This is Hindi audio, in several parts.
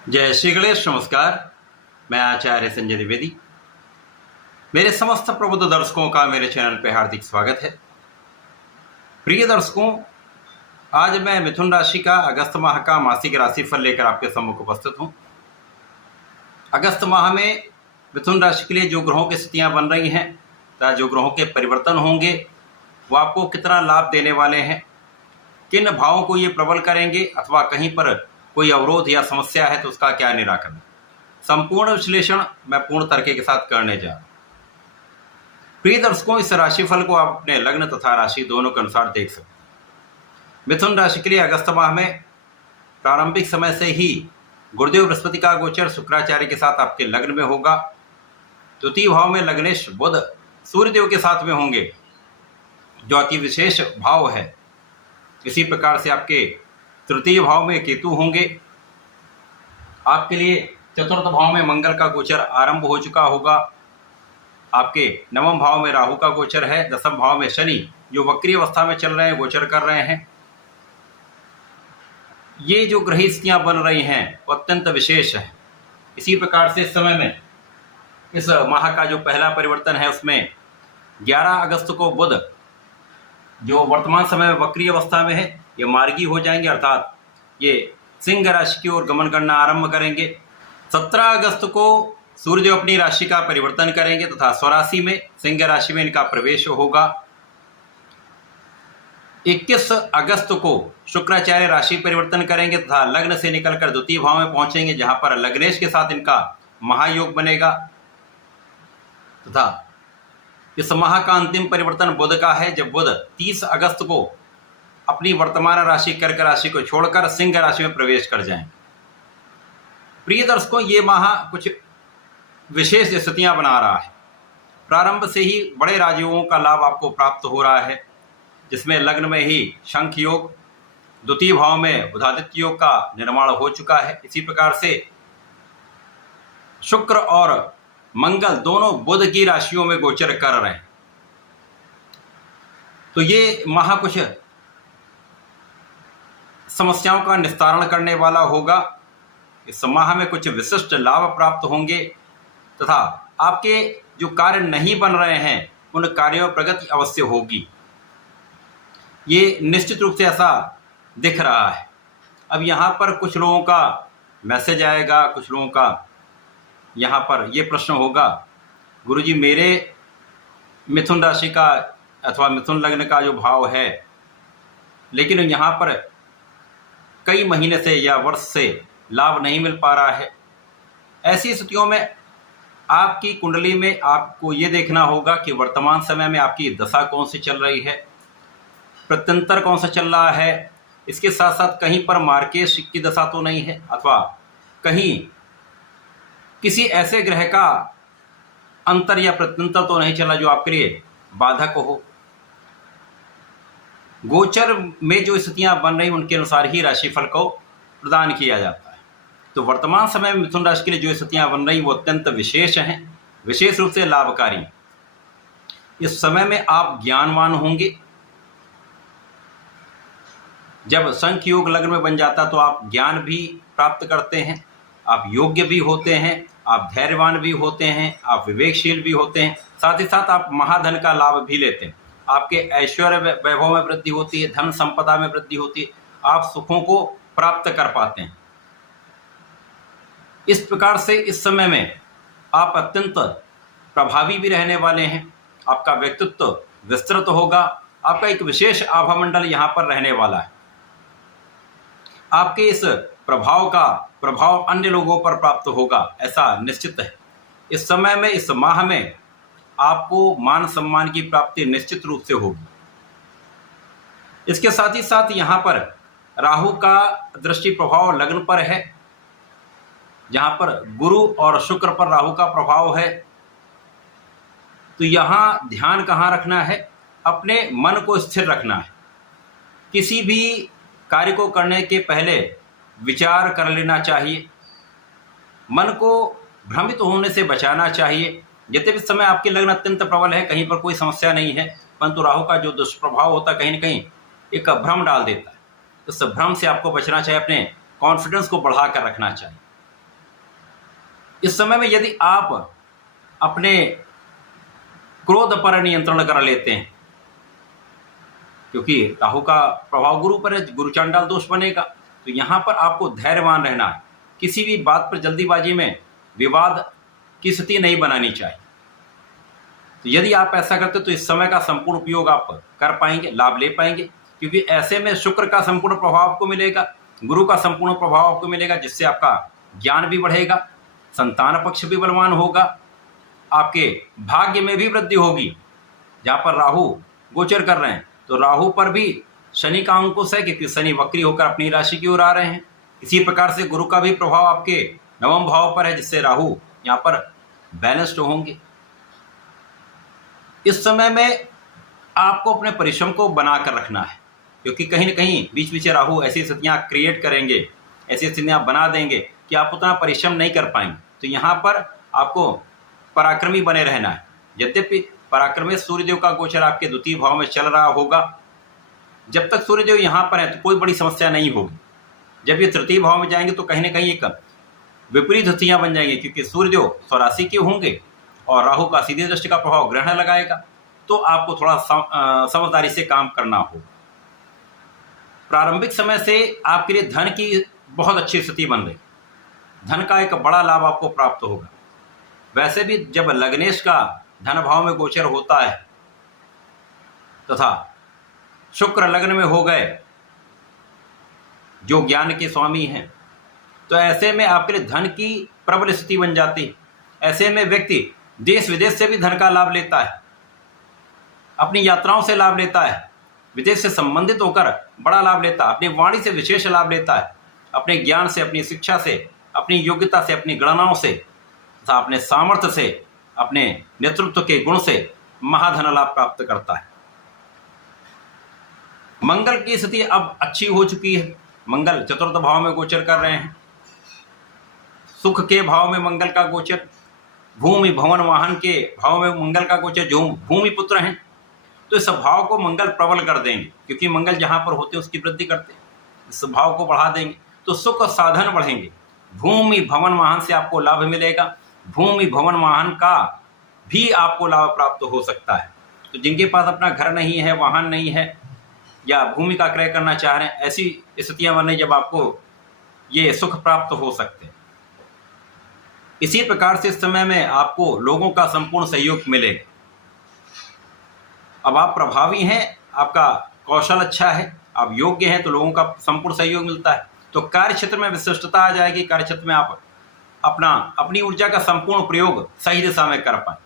जय श्री गणेश। नमस्कार, मैं आचार्य संजय द्विवेदी। मेरे समस्त प्रबुद्ध दर्शकों का मेरे चैनल पे हार्दिक स्वागत है। प्रिय दर्शकों, आज मैं मिथुन राशि का अगस्त माह का मासिक राशिफल लेकर आपके सम्मुख उपस्थित हूँ। अगस्त माह में मिथुन राशि के लिए जो ग्रहों की स्थितियाँ बन रही हैं तथा जो ग्रहों के परिवर्तन होंगे वो आपको कितना लाभ देने वाले हैं, किन भावों को ये प्रबल करेंगे अथवा कहीं पर कोई अवरोध या समस्या है तो उसका क्या निराकरण, संपूर्ण विश्लेषण मैं पूर्ण तर्क के साथ करने जा रहा हूं। प्रिय दर्शकों, इस राशिफल को आप अपने लग्न तथा राशि दोनों के अनुसार देख सकते हैं। मिथुन राशि के लिए अगस्त माह में प्रारंभिक समय से ही गुरुदेव बृहस्पति का गोचर शुक्राचार्य के साथ आपके लग्न में होगा। द्वितीय भाव में लग्नेश बुध सूर्यदेव के साथ में होंगे, जो अति विशेष भाव है। इसी प्रकार से आपके तृतीय भाव में केतु होंगे। आपके लिए चतुर्थ भाव में मंगल का गोचर आरंभ हो चुका होगा। आपके नवम भाव में राहु का गोचर है। दसम भाव में शनि, जो वक्री अवस्था में चल रहे हैं, गोचर कर रहे हैं। ये जो ग्रह स्थितियां बन रही हैं वो अत्यंत विशेष है। इसी प्रकार से इस समय में इस माह का जो पहला परिवर्तन है उसमें 11 अगस्त को बुध, जो वर्तमान समय में वक्री अवस्था में है, ये मार्गी हो जाएंगे, अर्थात ये सिंह राशि की ओर गमन करना आरंभ करेंगे। 17 अगस्त को सूर्यदेव अपनी राशि का परिवर्तन करेंगे तथा स्वराशि में सिंह राशि में इनका प्रवेश होगा। 21 अगस्त को शुक्राचार्य राशि परिवर्तन करेंगे तथा लग्न से निकलकर द्वितीय भाव में पहुंचेंगे, जहां पर लग्नेश के साथ इनका महायोग बनेगा। तथा इस माह का अंतिम परिवर्तन बुध का है, जब बुध 30 अगस्त को अपनी वर्तमान राशि कर्क राशि को छोड़कर सिंह राशि में प्रवेश कर जाएं। प्रिय दर्शकों, ये माह कुछ विशेष स्थितियां बना रहा है। प्रारंभ से ही बड़े राजयोगों का लाभ आपको प्राप्त हो रहा है, जिसमें लग्न में ही शंख योग, द्वितीय भाव में बुधादित्य योग का निर्माण हो चुका है। इसी प्रकार से शुक्र और मंगल दोनों बुध की राशियों में गोचर कर रहे हैं। तो ये माह कुछ समस्याओं का निस्तारण करने वाला होगा। इस माह में कुछ विशिष्ट लाभ प्राप्त होंगे तथा आपके जो कार्य नहीं बन रहे हैं उन कार्यों में प्रगति अवश्य होगी। ये निश्चित रूप से ऐसा दिख रहा है। अब यहाँ पर कुछ लोगों का मैसेज आएगा, कुछ लोगों का यहाँ पर ये प्रश्न होगा, गुरुजी मेरे मिथुन राशि का अथवा मिथुन लग्न का जो भाव है, लेकिन यहाँ पर कई महीने से या वर्ष से लाभ नहीं मिल पा रहा है। ऐसी स्थितियों में आपकी कुंडली में आपको ये देखना होगा कि वर्तमान समय में आपकी दशा कौन सी चल रही है, प्रत्यंतर कौन सा चल रहा है। इसके साथ साथ कहीं पर मार्केश की दशा तो नहीं है, अथवा कहीं किसी ऐसे ग्रह का अंतर या प्रत्यंतर तो नहीं चला जो आपके लिए बाधक हो। गोचर में जो स्थितियां बन रही उनके अनुसार ही राशिफल को प्रदान किया जाता है। तो वर्तमान समय में मिथुन राशि के लिए जो स्थितियां बन रही वो अत्यंत विशेष हैं, विशेष रूप से लाभकारी। इस समय में आप ज्ञानवान होंगे। जब संख्य योग लग्न में बन जाता तो आप ज्ञान भी प्राप्त करते हैं, आप योग्य भी होते हैं, आप धैर्यवान भी होते हैं, आप विवेकशील भी होते हैं, साथ ही साथ आप महाधन का लाभ भी लेते हैं। आपके ऐश्वर्य वैभव में वृद्धि होती है, धन संपदा में वृद्धि होती है, आप सुखों को प्राप्त कर पाते हैं। इस प्रकार से इस समय में आप अत्यंत प्रभावी भी रहने वाले हैं। आपका व्यक्तित्व विस्तृत होगा। आपका एक विशेष आभामंडल यहाँ पर रहने वाला है। आपके इस प्रभाव का प्रभाव अन्य लोगों पर प्राप्त होगा, ऐसा निश्चित है। इस समय में, इस माह में आपको मान सम्मान की प्राप्ति निश्चित रूप से होगी। इसके साथ ही साथ यहाँ पर राहु का दृष्टि प्रभाव लग्न पर है, जहाँ पर गुरु और शुक्र पर राहु का प्रभाव है। तो यहाँ ध्यान कहाँ रखना है? अपने मन को स्थिर रखना है। किसी भी कार्य को करने के पहले विचार कर लेना चाहिए। मन को भ्रमित होने से बचाना चाहिए। यद्यपि इस समय आपके लग्न अत्यंत प्रबल है, कहीं पर कोई समस्या नहीं है, परंतु राहु का जो दुष्प्रभाव होता है कहीं न कहीं एक भ्रम डाल देता है। इस भ्रम से आपको बचना चाहिए। अपने कॉन्फिडेंस को बढ़ा कर रखना चाहिए। इस समय में यदि आप अपने क्रोध पर नियंत्रण कर लेते हैं, क्योंकि राहु का प्रभाव गुरु पर है, गुरु चांडाल दोष बनेगा, तो यहाँ पर आपको धैर्यवान रहना है। किसी भी बात पर जल्दीबाजी में विवाद की स्थिति नहीं बनानी चाहिए। तो यदि आप ऐसा करते तो इस समय का संपूर्ण उपयोग आप कर पाएंगे, लाभ ले पाएंगे, क्योंकि ऐसे में शुक्र का संपूर्ण प्रभाव आपको मिलेगा, गुरु का संपूर्ण प्रभाव आपको मिलेगा, जिससे आपका ज्ञान भी बढ़ेगा, संतान पक्ष भी बलवान होगा, आपके भाग्य में भी वृद्धि होगी। जहाँ पर राहु गोचर कर रहे हैं तो राहु पर भी शनि का अंकुश है, क्योंकि शनि वक्री होकर अपनी राशि की ओर आ रहे हैं। इसी प्रकार से गुरु का भी प्रभाव आपके नवम भाव पर है, जिससे राहु यहाँ पर बैलेंस्ड होंगे। इस समय में आपको अपने परिश्रम को बनाकर रखना है, क्योंकि कहीं न कहीं बीच बीच राहु ऐसी स्थितियाँ क्रिएट करेंगे, ऐसी स्थितियाँ बना देंगे कि आप उतना परिश्रम नहीं कर पाएंगे। तो यहाँ पर आपको पराक्रमी बने रहना है। यद्यपि पराक्रमी सूर्यदेव का गोचर आपके द्वितीय भाव में चल रहा होगा, जब तक सूर्यदेव यहाँ पर है तो कोई बड़ी समस्या नहीं होगी। जब ये तृतीय भाव में जाएंगे तो कहीं ना कहीं एक विपरीत स्थितियाँ बन जाएंगी, क्योंकि सूर्यदेव स्वराशि के होंगे और राहु का सीधी दृष्टि का प्रभाव ग्रहण लगाएगा। तो आपको थोड़ा समझदारी से काम करना होगा। प्रारंभिक समय से आपके लिए धन की बहुत अच्छी स्थिति बन रही, धन का एक बड़ा लाभ आपको प्राप्त होगा। वैसे भी जब लग्नेश का धन भाव में गोचर होता है तथा शुक्र लग्न में हो गए जो ज्ञान के स्वामी हैं, तो ऐसे में आपके लिए धन की प्रबल स्थिति बन जाती है। ऐसे में व्यक्ति देश विदेश से भी धन का लाभ लेता है, अपनी यात्राओं से लाभ लेता है, विदेश से संबंधित होकर बड़ा लाभ लेता है, अपनी वाणी से विशेष लाभ लेता है, अपने ज्ञान से, अपनी शिक्षा से, अपनी योग्यता से, अपनी गणनाओं से तथा अपने सामर्थ्य से, अपने नेतृत्व के गुण से महाधन लाभ प्राप्त करता है। मंगल की स्थिति अब अच्छी हो चुकी है। मंगल चतुर्थ भाव में गोचर कर रहे हैं। सुख के भाव में मंगल का गोचर, भूमि भवन वाहन के भाव में मंगल का गोचर, जो भूमि पुत्र हैं, तो इस भाव को मंगल प्रबल कर देंगे, क्योंकि मंगल जहाँ पर होते हैं उसकी वृद्धि करते हैं। इस भाव को बढ़ा देंगे तो सुख साधन बढ़ेंगे। भूमि भवन वाहन से आपको लाभ मिलेगा। भूमि भवन वाहन का भी आपको लाभ प्राप्त हो सकता है। तो जिनके पास अपना घर नहीं है, वाहन नहीं है, या भूमि का क्रय करना चाह रहे हैं, ऐसी स्थितियां बने जब आपको ये सुख प्राप्त हो सकते हैं। इसी प्रकार से इस समय में आपको लोगों का संपूर्ण सहयोग मिलेगा। अब आप प्रभावी हैं, आपका कौशल अच्छा है, आप योग्य हैं, तो लोगों का संपूर्ण सहयोग मिलता है। तो कार्य क्षेत्र में विशिष्टता आ जाएगी। कार्य क्षेत्र में आप अपनी ऊर्जा का संपूर्ण प्रयोग सही दिशा में कर पाए,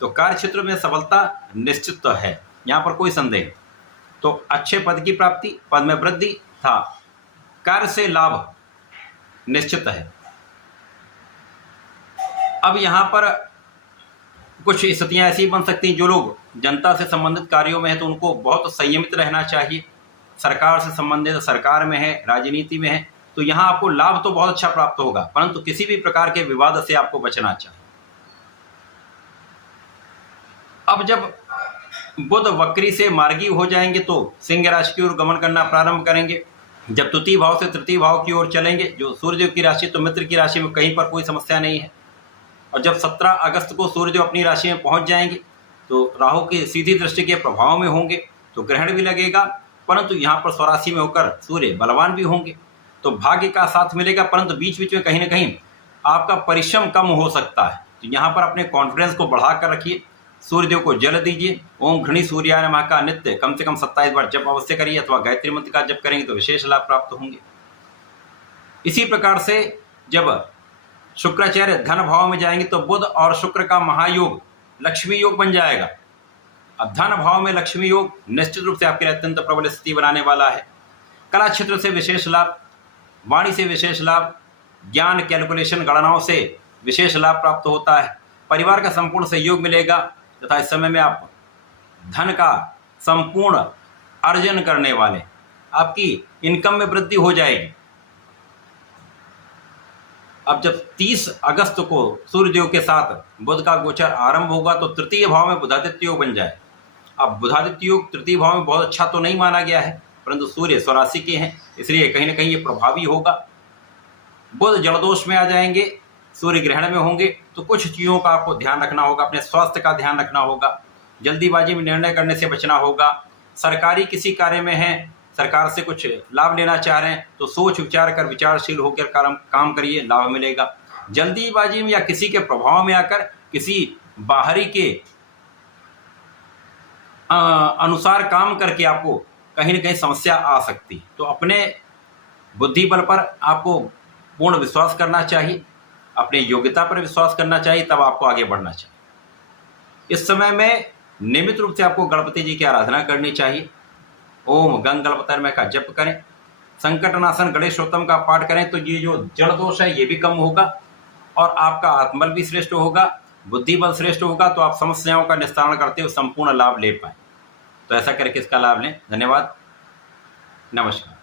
तो कार्य क्षेत्र में सफलता निश्चित तो है, यहाँ पर कोई संदेह नहीं। तो अच्छे पद की प्राप्ति, पद में वृद्धि था, कार्य से लाभ निश्चित है। अब यहाँ पर कुछ स्थितियाँ ऐसी बन सकती हैं, जो लोग जनता से संबंधित कार्यों में है तो उनको बहुत संयमित रहना चाहिए। सरकार से संबंधित, सरकार में है, राजनीति में है, तो यहाँ आपको लाभ तो बहुत अच्छा प्राप्त होगा, परंतु किसी भी प्रकार के विवाद से आपको बचना चाहिए। अब जब बुध वक्री से मार्गी हो जाएंगे तो सिंह राशि की ओर गमन करना प्रारंभ करेंगे। जब तृतीय भाव से तृतीय भाव की ओर चलेंगे, जो सूर्यदेव की राशि, तो मित्र की राशि में कहीं पर कोई समस्या नहीं है। और जब 17 अगस्त को सूर्यदेव अपनी राशि में पहुंच जाएंगे तो राहु की सीधी दृष्टि के प्रभाव में होंगे, तो ग्रहण भी लगेगा, परंतु यहाँ पर स्वराशि में होकर सूर्य बलवान भी होंगे, तो भाग्य का साथ मिलेगा। परंतु बीच बीच में कहीं ना कहीं आपका परिश्रम कम हो सकता है। तो यहाँ पर अपने कॉन्फिडेंस को बढ़ा कर रखिए, सूर्यदेव को जल दीजिए। ओम घृणी सूर्याय नमः का नित्य कम से कम 27 बार जप अवश्य करिए, अथवा गायत्री मंत्र का जप करेंगे तो विशेष लाभ प्राप्त होंगे। इसी प्रकार से जब शुक्राचार्य धन भाव में जाएंगे तो बुध और शुक्र का महायोग लक्ष्मी योग बन जाएगा। अब धन भाव में लक्ष्मी योग निश्चित रूप से आपके लिए अत्यंत प्रबल स्थिति बनाने वाला है। कला क्षेत्र से विशेष लाभ, वाणी से विशेष लाभ, ज्ञान, कैलकुलेशन, गणनाओं से विशेष लाभ प्राप्त होता है। परिवार का संपूर्ण सहयोग मिलेगा तथा इस समय में आप धन का संपूर्ण अर्जन करने वाले, आपकी इनकम में वृद्धि हो जाएगी। अब जब 30 अगस्त को सूर्यदेव के साथ बुध का गोचर आरंभ होगा तो तृतीय भाव में बुधादित्य योग बन जाए। अब बुधादित्य योग तृतीय भाव में बहुत अच्छा तो नहीं माना गया है, परंतु सूर्य स्वराशि के हैं, इसलिए कहीं ना कहीं ये प्रभावी होगा। बुध जलदोष में आ जाएंगे सूर्य ग्रहण में होंगे तो कुछ चीज़ों का आपको ध्यान रखना होगा, अपने स्वास्थ्य का ध्यान रखना होगा, जल्दीबाजी में निर्णय करने से बचना होगा। सरकारी किसी कार्य में हैं, सरकार से कुछ लाभ लेना चाह रहे हैं तो सोच विचार कर विचारशील होकर काम करिए, लाभ मिलेगा। जल्दीबाजी में या किसी के प्रभाव में आकर किसी बाहरी के अनुसार काम करके आपको कहीं ना कहीं समस्या आ सकती है। तो अपने बुद्धि बल पर आपको पूर्ण विश्वास करना चाहिए, अपनी योग्यता पर विश्वास करना चाहिए, तब आपको आगे बढ़ना चाहिए। इस समय में नियमित रूप से आपको गणपति जी की आराधना करनी चाहिए। ओम गंग गणपतिर्मय का जप करें, संकटनाशन गणेशोत्तम का पाठ करें तो ये जो जड़ दोष है ये भी कम होगा और आपका आत्मबल भी श्रेष्ठ होगा, बुद्धि बल श्रेष्ठ होगा, तो आप समस्याओं का निस्तारण करते हुए संपूर्ण लाभ ले पाए। तो ऐसा करके इसका लाभ लें। धन्यवाद, नमस्कार।